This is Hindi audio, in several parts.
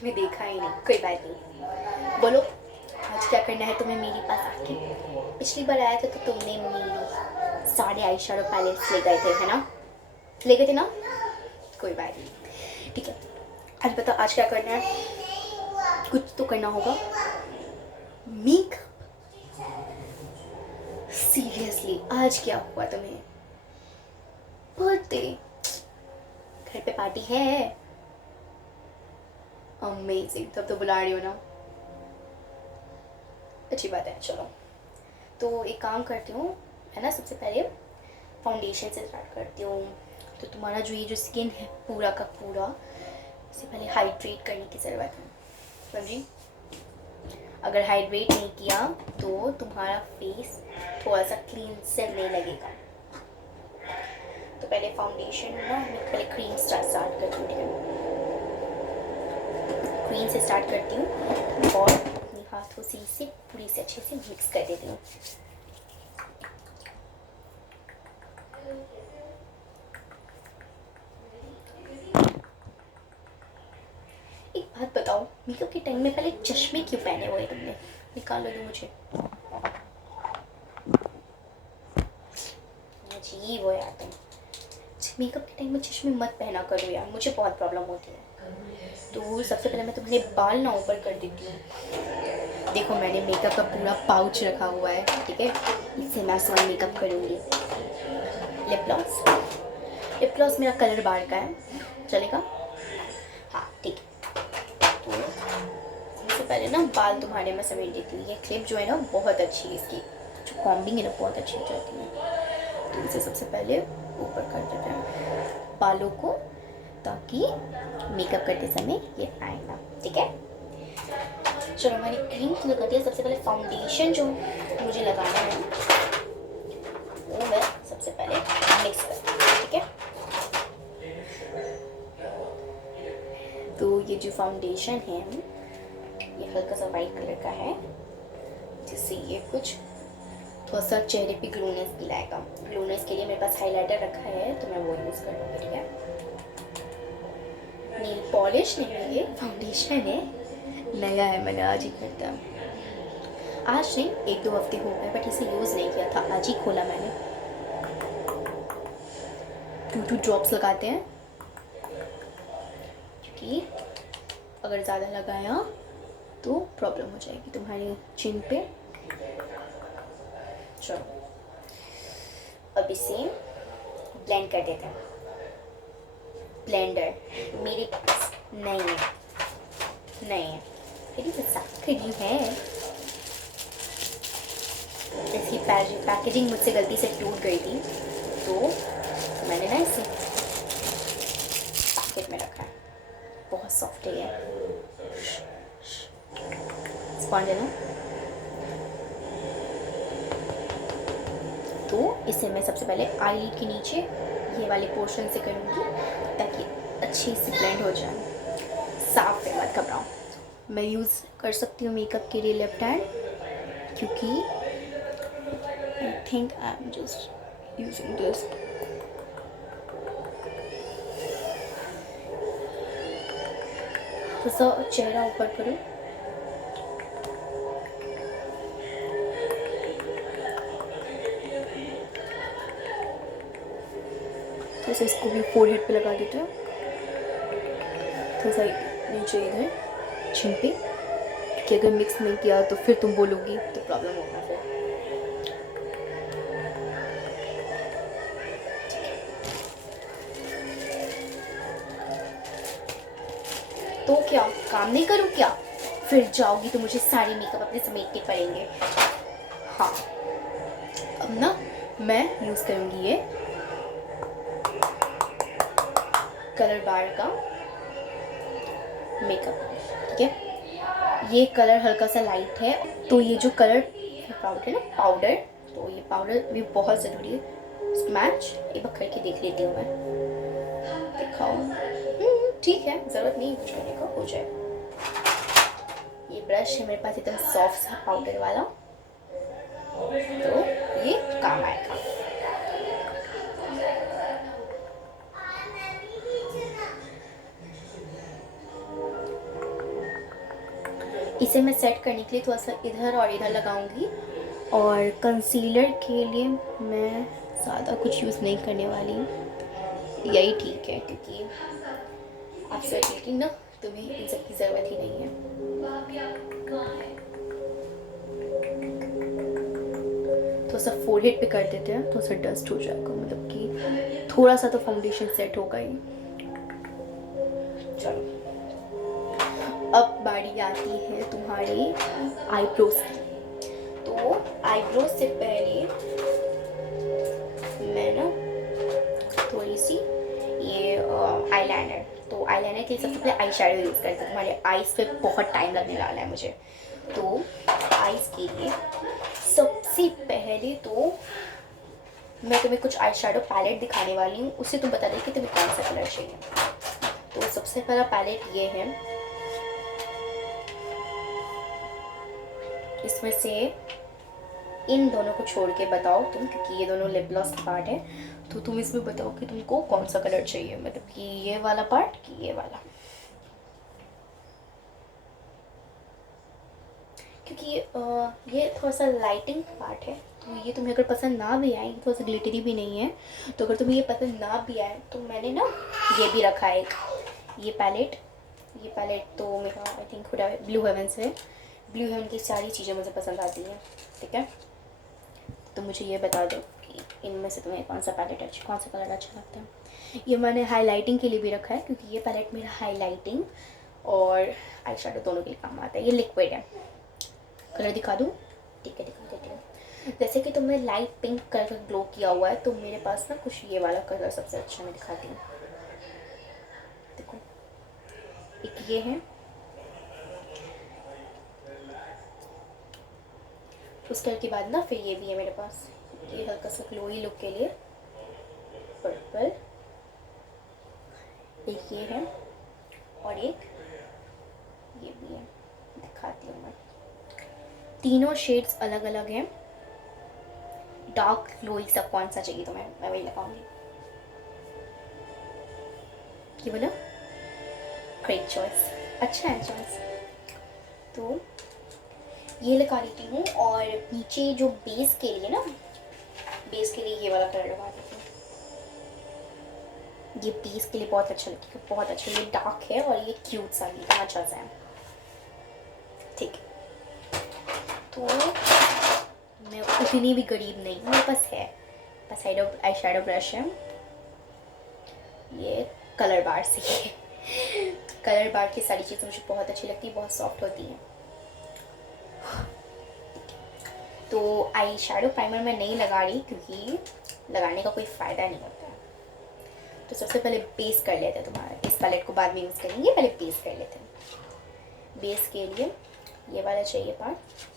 तुम्हें देखा ही नहीं, कोई बात नहीं। बोलो आज क्या करना है तुम्हें मेरे पास आके? पिछली बार आया था तो तुमने मेरी सारे आई शेडो पैलेट्स ले गए थे, है ना? ले गए थे ना? कोई बात नहीं, ठीक है। आज बताओ आज क्या करना है? कुछ तो करना होगा। मेकअप? सीरियसली आज क्या हुआ तुम्हें? बर्थडे? घर पे पार्टी है? अमेजिंग, तब तो बुला रही हो ना। अच्छी बात है, चलो। तो एक काम करती हूँ, है ना, सबसे पहले फाउंडेशन से स्टार्ट करती हूँ। तो तुम्हारा जो ये जो स्किन है पूरा का पूरा, इससे पहले हाइड्रेट करने की ज़रूरत है, समझी? अगर हाइड्रेट नहीं किया तो तुम्हारा फेस थोड़ा सा क्लींसर नहीं लगेगा। तो पहले फाउंडेशन ना, मैं पहले क्रीम स्टार्ट करती हूँ, ठीक है? क्रीम से स्टार्ट करती हूँ और अपने हाथों से इसे पूरी से अच्छे से मिक्स कर देती हूँ। एक बात बताओ, मेकअप के टाइम में पहले चश्मे क्यों पहने हुए तुमने? निकालो दो मुझे। अजीब हो यार तुम। मेकअप के टाइम में चश्मे मत पहना करो यार, मुझे बहुत प्रॉब्लम होती है। तो सबसे पहले मैं तुम्हारे बाल ना ऊपर कर देती हूँ। देखो मैंने मेकअप का पूरा पाउच रखा हुआ है, ठीक है? इससे मैं सारा मेकअप करूँगी। लिप ग्लॉस, लिप ग्लॉस मेरा कलर बार का है, चलेगा? हाँ ठीक है। तो सबसे पहले ना बाल तुम्हारे में समेट देती हूँ। ये क्लिप जो है ना बहुत अच्छी है, इसकी जो कॉम्बिंग है ना बहुत अच्छी हो जाती है। तो इसे सबसे पहले ऊपर कर देते हैं बालों को, ताकि मेकअप करते समय ये आएगा, ठीक है? चलो मैंने क्रीम तो लगा दिया। सबसे पहले फाउंडेशन जो मुझे लगाना है वो मैं सबसे पहले मिक्स करती हूँ, ठीक है? तो ये जो फाउंडेशन है ये हल्का सा वाइट कलर का है, जिससे ये कुछ थोड़ा सा चेहरे पे ग्लोनेस दिलाएगा। ग्लोनेस के लिए मेरे पास हाइलाइटर रखा है तो मैं वो यूज़ कर लूँगी, ठीक है? नेल पॉलिश नहीं है, ये फाउंडेशन है, नया है, मैंने आज ही खरीदा। आज नहीं, एक दो हफ्ते हो गए, बट इसे यूज़ नहीं किया था, आज ही खोला मैंने। 2 ड्रॉप्स लगाते हैं, क्योंकि अगर ज़्यादा लगाया तो प्रॉब्लम हो जाएगी तुम्हारी चिन पे। चलो अब इसे ब्लेंड कर देते हैं। ब्लेंडर मेरे पास नहीं है, नहीं है, मेरी मजाक करी है। इसकी पैकेजिंग मुझसे गलती से टूट गई थी, तो मैंने ना इसे पैकेट में रखा है। बहुत सॉफ्ट है ये, स्पॉन्ज है ना? तो इसे मैं सबसे पहले आईलिड के नीचे ये वाले पोर्शन से करूँगी, ताकि अच्छे से ब्लेंड हो जाए। साफ है, मत घबराओ। मैं यूज़ कर सकती हूँ मेकअप के लिए लेफ्ट हैंड, क्योंकि I think I am just using this. तो सर चेहरा ऊपर करो। तो इसको भी फोरहेड पे लगा देते हैं, थोड़ा सा नीचे इधर चिन पे, कि अगर मिक्स नहीं किया तो फिर तुम बोलोगी तो प्रॉब्लम होगा फिर। तो क्या काम नहीं करूँ क्या? फिर जाओगी तो मुझे सारे मेकअप अपने समेटने पड़ेंगे। हाँ, अब ना मैं यूज़ करूँगी ये कलर बार का मेकअप, ठीक है? ये कलर हल्का सा लाइट है, तो ये जो कलर पाउडर है ना, पाउडर, तो ये पाउडर भी बहुत ज़रूरी है। मैच एक बार करके देख लेती हूँ मैं, दिखाओ। ठीक है, ज़रूरत नहीं कुछ करने का, हो जाए। ये ब्रश है मेरे पास एकदम सॉफ्ट सा पाउडर वाला, तो ये काम आएगा। इसे मैं सेट करने के लिए थोड़ा सा इधर और इधर लगाऊंगी। और कंसीलर के लिए मैं ज़्यादा कुछ यूज़ नहीं करने वाली हूँ, यही ठीक है, क्योंकि आप सेट लेकिन ना तुम्हें इन सब की ज़रूरत ही नहीं है। थोड़ा सा फोरहेड पे कर देते हैं, थोड़ा सा डस्ट हो जाएगा, मतलब कि थोड़ा सा तो फाउंडेशन सेट होगा ही। चलो अब बारी आती है तुम्हारे आईब्रोज की। तो आईब्रोज से पहले मैं ना थोड़ी सी ये आईलाइनर, तो आईलाइनर के लिए सबसे पहले आई शेडो यूज़ करते हैं। तुम्हारे आईज पे बहुत टाइम लगने वाला है मुझे, तो आईज के लिए सबसे पहले तो मैं तुम्हें कुछ आई शेडो पैलेट दिखाने वाली हूँ, उससे तुम बता दे कि तुम्हें कौन सा कलर चाहिए। तो सबसे पहला पैलेट ये है, इसमें से इन दोनों को छोड़ के बताओ तुम, क्योंकि ये दोनों लिप ग्लॉस की पार्ट है, तो तुम इसमें बताओ कि तुमको कौन सा कलर चाहिए, मतलब कि ये वाला पार्ट कि ये वाला। क्योंकि ये थोड़ा सा लाइटिंग पार्ट है, तो ये तुम्हें अगर पसंद ना भी आए, थोड़ा सा ग्लिटरी भी नहीं है, तो अगर तुम्हें ये पसंद ना भी आए तो मैंने ना ये भी रखा है एक, ये पैलेट तो मेरा आई थिंक ब्लू हेवन से है। ब्लू हेवन की सारी चीज़ें मुझे पसंद आती हैं, ठीक है। तो मुझे ये बता दो कि इनमें से तुम्हें कौन सा पैलेट अच्छा, कौन सा कलर अच्छा लगता है। ये मैंने हाईलाइटिंग के लिए भी रखा है, क्योंकि ये पैलेट मेरा हाईलाइटिंग और आई शेडो दोनों के लिए काम आता है। ये लिक्विड है, कलर दिखा दूँ? ठीक है, दिखा देती हूँ। जैसे कि तुमने लाइट पिंक कलर ग्लो किया हुआ है, तो मेरे पास ना कुछ ये वाला कलर सबसे अच्छा, मैं दिखाती हूँ, देखो। एक ये है, उस कलर के बाद ना फिर ये भी है मेरे पास, ये हल्का सा ग्लोई लुक के लिए पर्पल, एक ये है और एक ये भी है, दिखाती हूँ मैं। तीनों शेड्स अलग अलग हैं। डार्क ग्लोई सा कौन सा चाहिए तुम्हें, मैं वही लगाऊंगी। ये बोलो, ग्रेट चॉइस, अच्छा है चॉइस। तो ये लगा देती हूँ, और नीचे जो बेस के लिए ना, बेस के लिए ये वाला कलर लगा देती हूँ। ये बेस के लिए बहुत अच्छा लगेगा, बहुत अच्छा। ये डार्क है और ये क्यूट सा, ये अच्छा सा है, ठीक है। तो मैं उतनी भी गरीब नहीं, मेरे पास है, बस आई शेडो ब्रश है, ये कलर बार से है। कलर बार की सारी चीज़ें मुझे बहुत अच्छी लगती है, बहुत सॉफ्ट होती हैं। तो आई शेडो प्राइमर मैं नहीं लगा रही, क्योंकि लगाने का कोई फ़ायदा नहीं होता है। तो सबसे पहले बेस कर लेते हैं तुम्हारा, इस पैलेट को बाद में यूज़ करेंगे, पहले बेस कर लेते हैं। बेस के लिए ये वाला चाहिए पार्ट,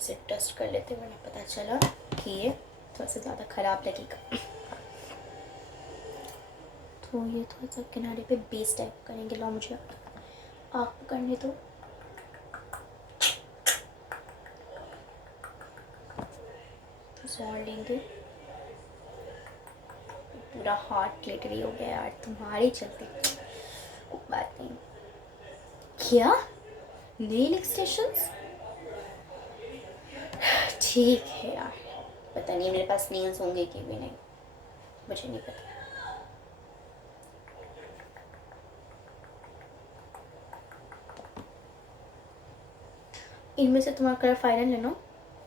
से डस्ट कर लेते हैं, वरना पता चला कि ये थोड़ा सा ज़्यादा ख़राब लगेगा। तो ये थोड़ा सा किनारे पे बेस टाइप करेंगे। लो मुझे आप करने दो। तो और लेंगे, पूरा हाथ ग्लिटरी हो गया यार तुम्हारे चलते, कोई बात नहीं। क्या नेल एक्सटेंशंस, ठीक है यार, पता नहीं मेरे पास नेल्स होंगे कि भी नहीं, मुझे नहीं पता। इनमें से तुम्हारा कलर फाइनल है ना,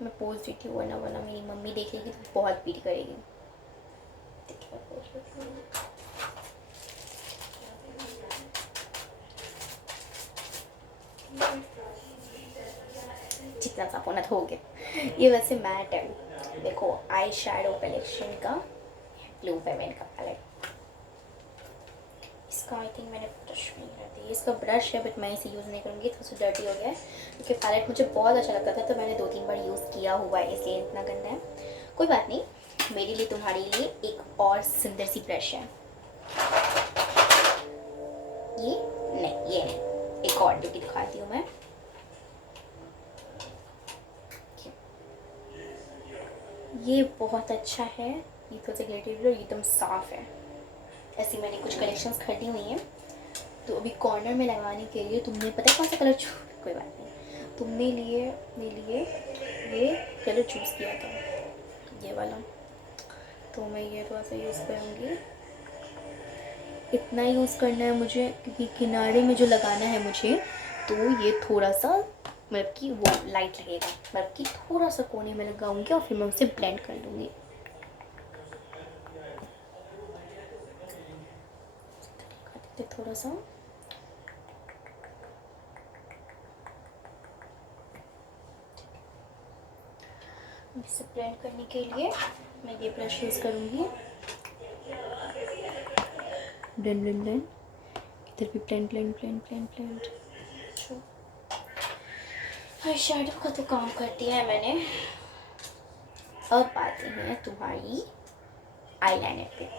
मैं पोज देती हूँ, वरना वरना मेरी मम्मी देखेगी तो बहुत पीट करेगी। जितना सा होना तो हो गया। ये वैसे मैट है, देखो आई शेडो कलेक्शन का ब्लू पेमेंट का पैलेट। इसका आई थिंक मैंने ब्रश नहीं करती, इसका ब्रश है बट मैं इसे यूज़ नहीं करूँगी, थोड़ा सा डर्टी हो गया है, क्योंकि पैलेट मुझे बहुत अच्छा लगता था, तो मैंने 2-3 बार यूज़ किया हुआ है, इसलिए इतना गंदा है। कोई बात नहीं, मेरे लिए तुम्हारे लिए एक और सुंदर सी ब्रश है, ये नहीं, एक और जो कि दिखाती हूँ मैं। ये बहुत अच्छा है, ये थोड़ा सा ग्लिटरी और एकदम साफ़ है। ऐसी मैंने कुछ कलेक्शंस खरीदी हुई हैं। तो अभी कॉर्नर में लगाने के लिए तुमने पता है कौन सा कलर कोई बात नहीं, तुमने लिए ये कलर चूज़ किया था, ये वाला। तो मैं ये थोड़ा सा यूज़ करूँगी। इतना यूज़ करना है मुझे क्योंकि किनारे में जो लगाना है मुझे, तो ये थोड़ा सा मतलब कि वो लाइट लगेगा, मतलब कि थोड़ा सा कोने में लगाऊंगी और फिर मैं उसे ब्लेंड कर लूँगी। थोड़ा सा इसे ब्लेंड करने के लिए मैं ये ब्रश यूज़ करूँगी। ब्लेंड ब्लेंड ब्लेंड, इधर भी blend blend blend blend blend. Eye shadow का तो काम कर दिया है मैंने। अब आते हैं तुम्हारी आईलाइनर पे।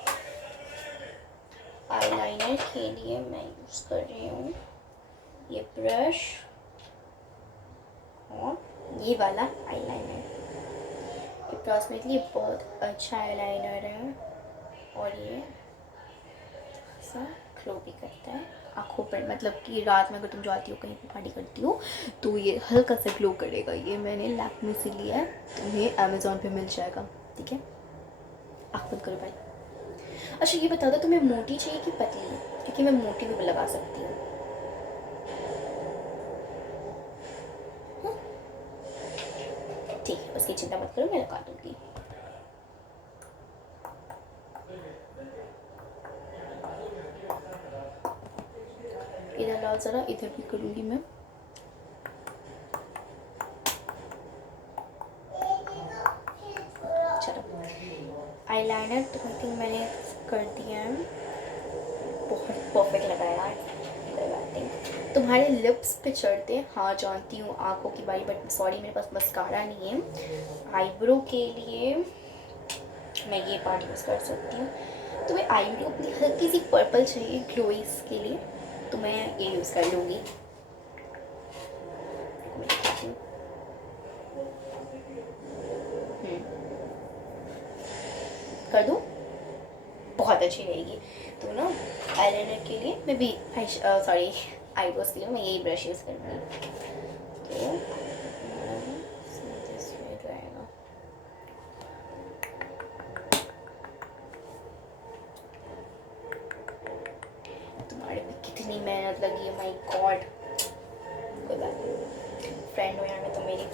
आईलाइनर के लिए मैं यूज़ कर रही हूँ ये ब्रश और ये वाला आईलाइनर। अप्रॉक्सीमेटली ये बहुत अच्छा आईलाइनर है और ये सा ग्लो भी करता है आँखों पर, मतलब कि रात में अगर तुम जाती हो कहीं पे पार्टी करती हो तो ये हल्का सा ग्लो करेगा। ये मैंने लैक्मे से लिया है, तुम्हें अमेज़ॉन पे मिल जाएगा, ठीक है। आँख बंद करो भाई। अच्छा ये बता दो तुम्हें मोटी चाहिए कि पतली, क्योंकि मैं मोटी भी लगा सकती हूँ। ठीक है, उसकी चिंता मत करो, मैं लगा दूँगी। इधर लाओ ज़रा, इधर भी करूँगी मैं। चलो आईलाइनर तो आई थिंक मैंने कर दिया है, बहुत परफेक्ट लगा यार। कोई बात नहीं, तुम्हारे लिप्स पे चढ़ते हैं, हाँ जानती हूँ आँखों की बारी, बट सॉरी मेरे पास मस्कारा नहीं है। आईब्रो के लिए मैं ये पार्ट यूज़ कर सकती हूँ। तुम्हें आईब्रो अपनी हल्की सी पर्पल चाहिए ग्लोइस के लिए, तो मैं ये यूज़ कर लूँगी। कर दूँ, बहुत अच्छी रहेगी। तो ना आईलाइनर के लिए मैं भी सॉरी आईब्रोज के लिए मैं यही ब्रश यूज़ करूँगी। तो रहेगा। तुम्हारे पे कितनी मेहनत लगी है, माय गॉड। कोई बात नहीं, फ्रेंड हो यार मैं तो मेरी।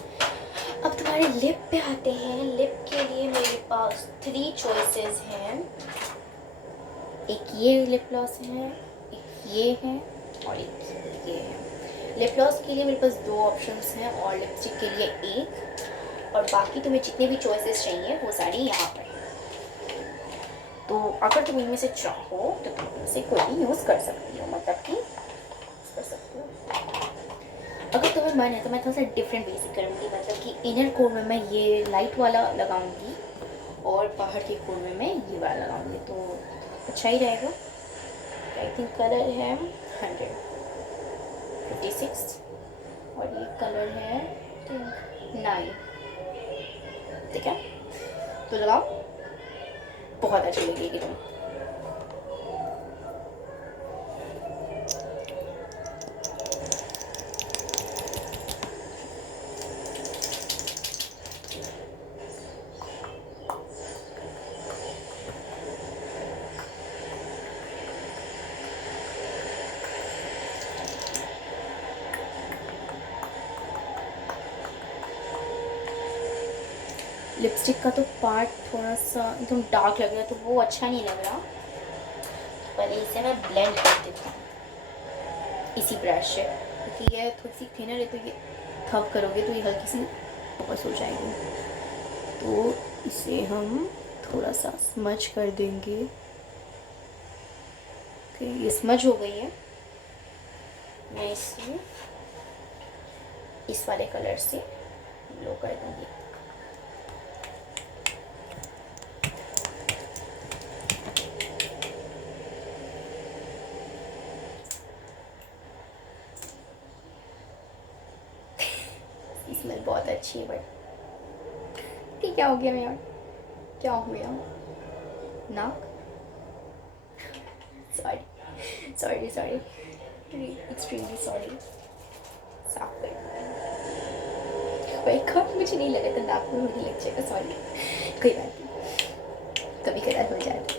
अब तुम्हारे लिप पे आते हैं। लिप के लिए मेरे पास 3 चॉइसेस हैं। एक ये लिप ग्लॉस है, एक ये है और एक ये है। लिप ग्लॉस के लिए मेरे पास 2 ऑप्शंस हैं और लिपस्टिक के लिए एक, और बाकी तुम्हें जितने भी चॉइसेस चाहिए वो सारी यहाँ पर। तो अगर तुम इनमें से चाहो तो तुम इनमें से कोई भी यूज़ कर सकती हो, मतलब कि कर सकती हो। अगर तुम्हें मन है तो मैं थोड़ा सा डिफरेंट वे से करूँगी, मतलब कि इनर कोर में मैं ये लाइट वाला लगाऊंगी और बाहर के कोर में मैं ये वाला लगाऊंगी, तो अच्छा ही रहेगा। आई थिंक कलर है 156 और ये कलर है 9, ठीक है। तो लगाओ, बहुत अच्छी लगेगी तुम। लिपस्टिक का तो पार्ट थोड़ा सा एकदम डार्क लग रहा है तो वो अच्छा नहीं लग रहा। पहले इसे मैं ब्लेंड कर देती हूँ इसी ब्रश से, क्योंकि ये थोड़ी सी थिनर है तो ये थप करोगे तो ये हल्की सी फोकस हो जाएगी। तो इसे हम थोड़ा सा स्मज कर देंगे। ओके, ये स्मज हो गई है। मैं इसे इस वाले कलर से लो कर दूँगी। स्मेल बहुत अच्छी है, बट ठीक है, हो गया मैं यार। क्या हो गया? नाक? Sorry sorry sorry, extremely sorry. साफ कर दूँगी। मुझे नहीं लगा था नाक में मुझे लग जाएगा, सॉरी। कोई बात नहीं, कभी कदार हो जाता।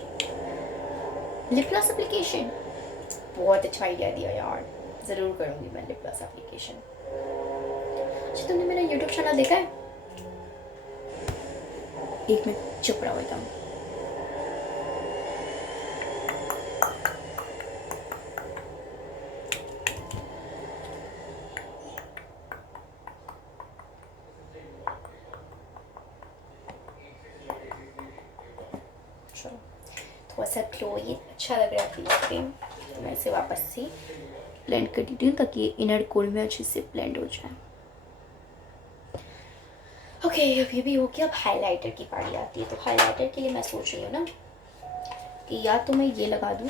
लिप ग्लॉस एप्लीकेशन बहुत अच्छा आइडिया दिया यार, ज़रूर करूँगी मैं लिप ग्लॉस एप्लीकेशन। अच्छा तुमने मेरा यूट्यूब चैनल देखा है? एक मिनट चुप रहो एकदम। चलो थोड़ा सा ग्लोई अच्छा लग रहा है फेस पे, तो मैं इसे वापस से ब्लेंड कर देती हूँ ताकि इनर कोर में अच्छे से ब्लेंड हो जाए। ओके अब ये भी हो गया। अब हाइलाइटर की पारी आती है, तो हाइलाइटर के लिए मैं सोच रही हूँ ना कि या तो मैं ये लगा दूँ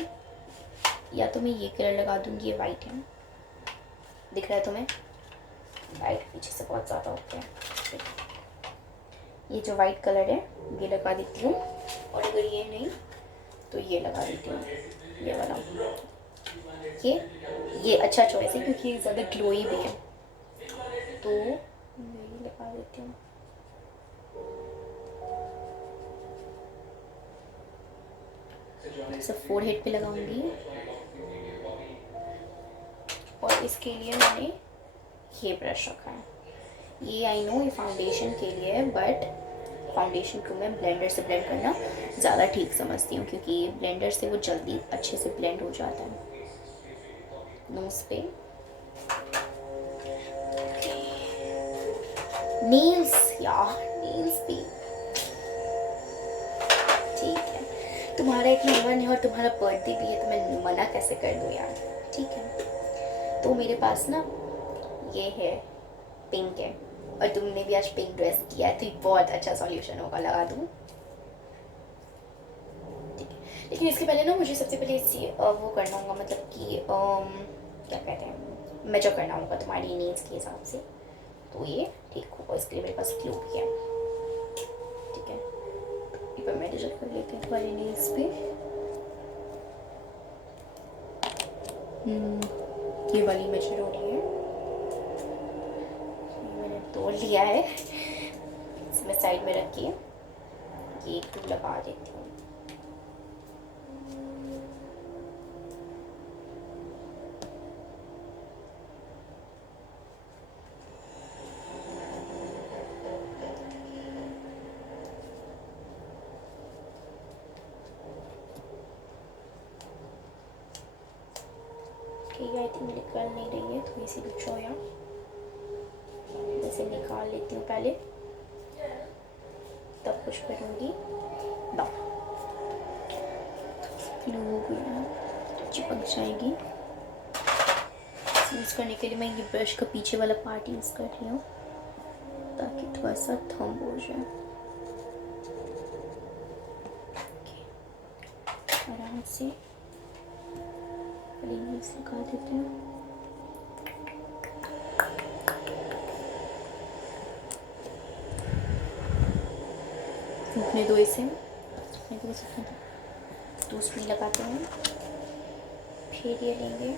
या तो मैं ये कलर लगा दूँगी। ये वाइट है, दिख रहा है तुम्हें? वाइट पीछे से बहुत ज़्यादा होता है। ये जो वाइट कलर है ये लगा देती हूँ, और अगर ये नहीं तो ये लगा देती हूँ, ये वाला। ये अच्छा चॉइस है क्योंकि ज़्यादा ग्लोई भी है, तो ये लगा देती हूँ। सब फोरहेड पे लगाऊंगी, और इसके लिए मैंने ये ब्रश रखा है। ये आई नो ये फाउंडेशन के लिए है, बट फाउंडेशन को मैं ब्लेंडर से ब्लेंड करना ज़्यादा ठीक समझती हूँ, क्योंकि ब्लेंडर से वो जल्दी अच्छे से ब्लेंड हो जाता है। नोज पे, नेल्स यार, नेल्स पे ठीक है। तुम्हारा एक नंबर है और तुम्हारा बर्थडे भी है, तो मैं मना कैसे कर दूँ यार। ठीक है, तो मेरे पास ना ये है, पिंक है, और तुमने भी आज पिंक ड्रेस किया है, तो ये बहुत अच्छा सॉल्यूशन होगा, लगा दूँ? ठीक है, लेकिन इसके पहले ना मुझे सबसे पहले इसी वो करना होगा, मतलब कि क्या कहते हैं, मेजर करना होगा तुम्हारी नेल्स के हिसाब से, तो ये ठीक होगा। इसके लिए मेरे पास ग्लू भी है। ठीक है, एक बार मेजर कर लेते हैं तुम्हारी नेल्स पे। ये वाली मेजर हो रही है, मैंने तोड़ लिया है। इसमें साइड में रख के ये ग्लू लगा देती हूँ। आई थिंक निकल नहीं रही है, थोड़ी सी रुक जाओ यार, वैसे निकाल लेती हूँ पहले, तब कुछ करूँगी। ना हो गई ना, चिपक जाएगी। यूज़ करने के लिए मैं ये ब्रश का पीछे वाला पार्ट यूज़ कर रही हूँ, ताकि थोड़ा सा थम हो जाए। आराम से लगा देते हैं। सूखने दो इसे, दूसरी लगाते हैं, फिर ये लेंगे।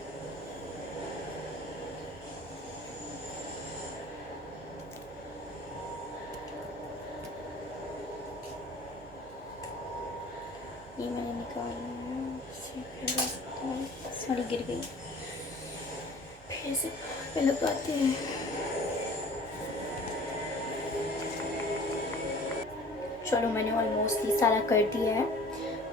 ये मैंने निकाला, सारी गिर गई, फिर से पे लगाते हैं। चलो मैंने ऑलमोस्ट ये सारा कर दिया है।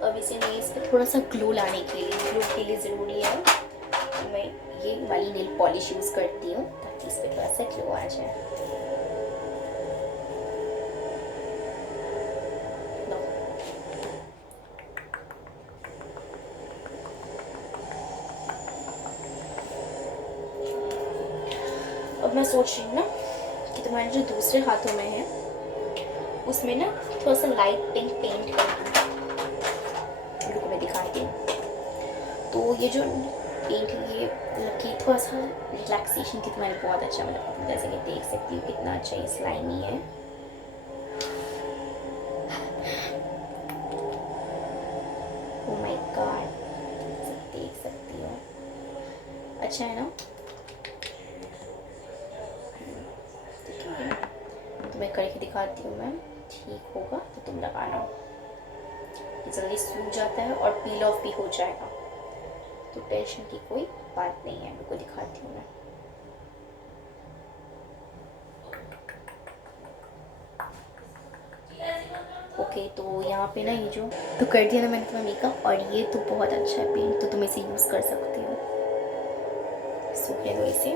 अब इसे नेल्स पे थोड़ा सा ग्लो लाने के लिए, ग्लो के लिए ज़रूरी है तो मैं ये वाली नेल पॉलिश यूज़ करती हूँ, ताकि इस पर थोड़ा सा ग्लो आ जाए। अब मैं सोच रही हूँ ना कि तुम्हारे जो दूसरे हाथों में है उसमें ना थोड़ा सा लाइट पिंक पेंट कर दूँ। रुको मैं दिखाती हूँ। तो ये जो पेंट ये लकी थोड़ा सा रिलैक्सेशन की तुम्हारी बहुत अच्छा, मतलब जैसे कि देख सकती हूँ कितना अच्छा ये स्लाइमी है। ओह माय गॉड, देख सकती हो, अच्छा है ना। तो मैं करके दिखाती हूँ मैम, ठीक होगा तो तुम लगाना। ये जल्दी सूख जाता है और पील ऑफ भी हो जाएगा, तो टेंशन की कोई बात नहीं है। मेरे को दिखाती हूँ मैं। ओके, तो यहाँ पे ना ये जो तो कर दिया ना मैंने तुम्हें मेकअप, और ये तो बहुत अच्छा है पेंट, तो तुम इसे यूज़ कर सकती हो। सूखे दो इसे।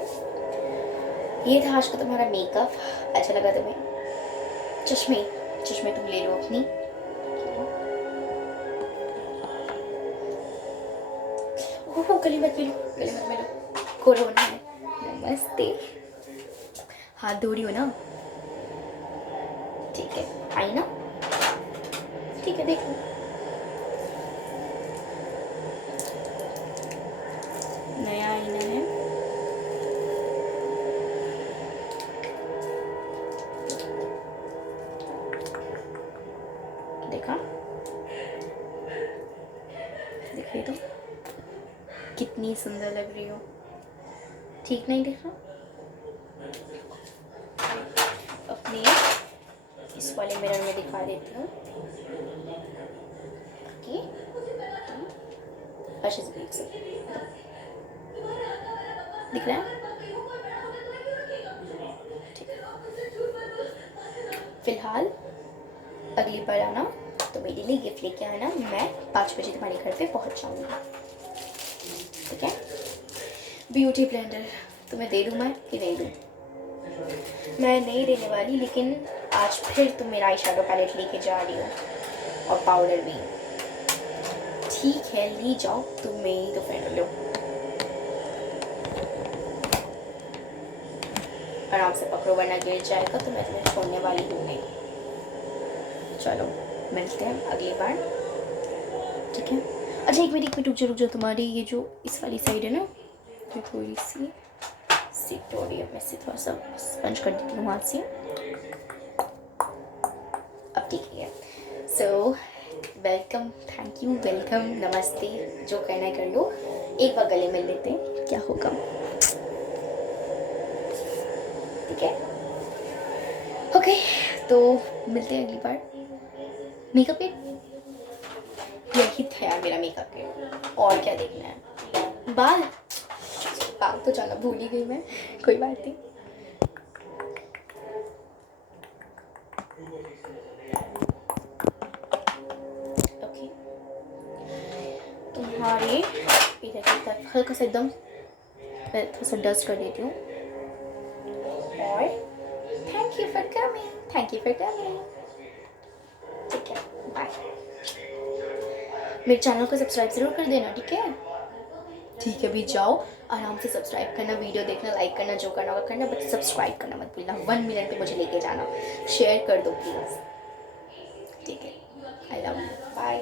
ये था आज का तुम्हारा मेकअप। अच्छा लगा तुम्हें? चश्मे चश्मे तुम ले लो अपनी। ओह गली मत मिलो, गली मत मिलो, कोरोना है। नमस्ते, हाथ धो रही हो ना? ठीक है, आई ना? ठीक है, देखो नया आईना है। देखा, देखिए तो कितनी सुंदर लग रही हो। ठीक नहीं दिख रहा? अपने इस वाले मिरर में दिखा देती हूँ कि तुम अच्छे से देख सकते हो। दिख रहा है? ठीक है। फिलहाल अगली बार आना तो मेरे लिए गिफ्ट लेके आना, मैं 5 बजे तुम्हारे घर पे पहुंच जाऊंगी। ठीक है? ब्यूटी ब्लेंडर तुम्हें दे दूँ मैं कि नहीं दूँ? मैं नहीं देने वाली, लेकिन आज फिर तुम मेरा आई शेडो पैलेट लेके जा रही हो, और पाउडर भी। ठीक है, ले जाओ, तुम मेरी तो फ्रेंड लो। आराम से पकड़ो वरना गिर जाएगा, तो मैं तुम्हें छोड़ने वाली हूँ नहीं। चलो मिलते हैं अगली बार, ठीक है? अच्छा एक मिनट रुक जाओ, तुम्हारी ये जो इस वाली साइड है ना, जो थोड़ी सी सिट हो रही है, मैं से थोड़ा सा स्पंज कर देती हूँ हाथ से। अब ठीक है। So welcome, thank you, welcome, नमस्ते, जो कहना है कर लो। एक बार गले मिल लेते हैं, क्या होगा? ठीक है, ओके, तो मिलते हैं अगली बार। मेकअप किट यही था मेरा मेकअप किट, और क्या देखना है? बाल बाल तो जाना भूल ही गई मैं, कोई बात नहीं। ओके, तुम्हारे इधर की तरफ हल्का सा एकदम थोड़ा सा डस्ट कर देती हूँ, और thank you for coming, thank you for coming. ठीक है, बाय। मेरे चैनल को सब्सक्राइब जरूर कर देना, ठीक है? ठीक है, अभी जाओ आराम से सब्सक्राइब करना, वीडियो देखना, लाइक करना, जो करना होगा करना, बट सब्सक्राइब करना मत भूलना। 1 मिलियन पे मुझे लेके जाना, शेयर कर दो प्लीज़, ठीक है? I love you, bye.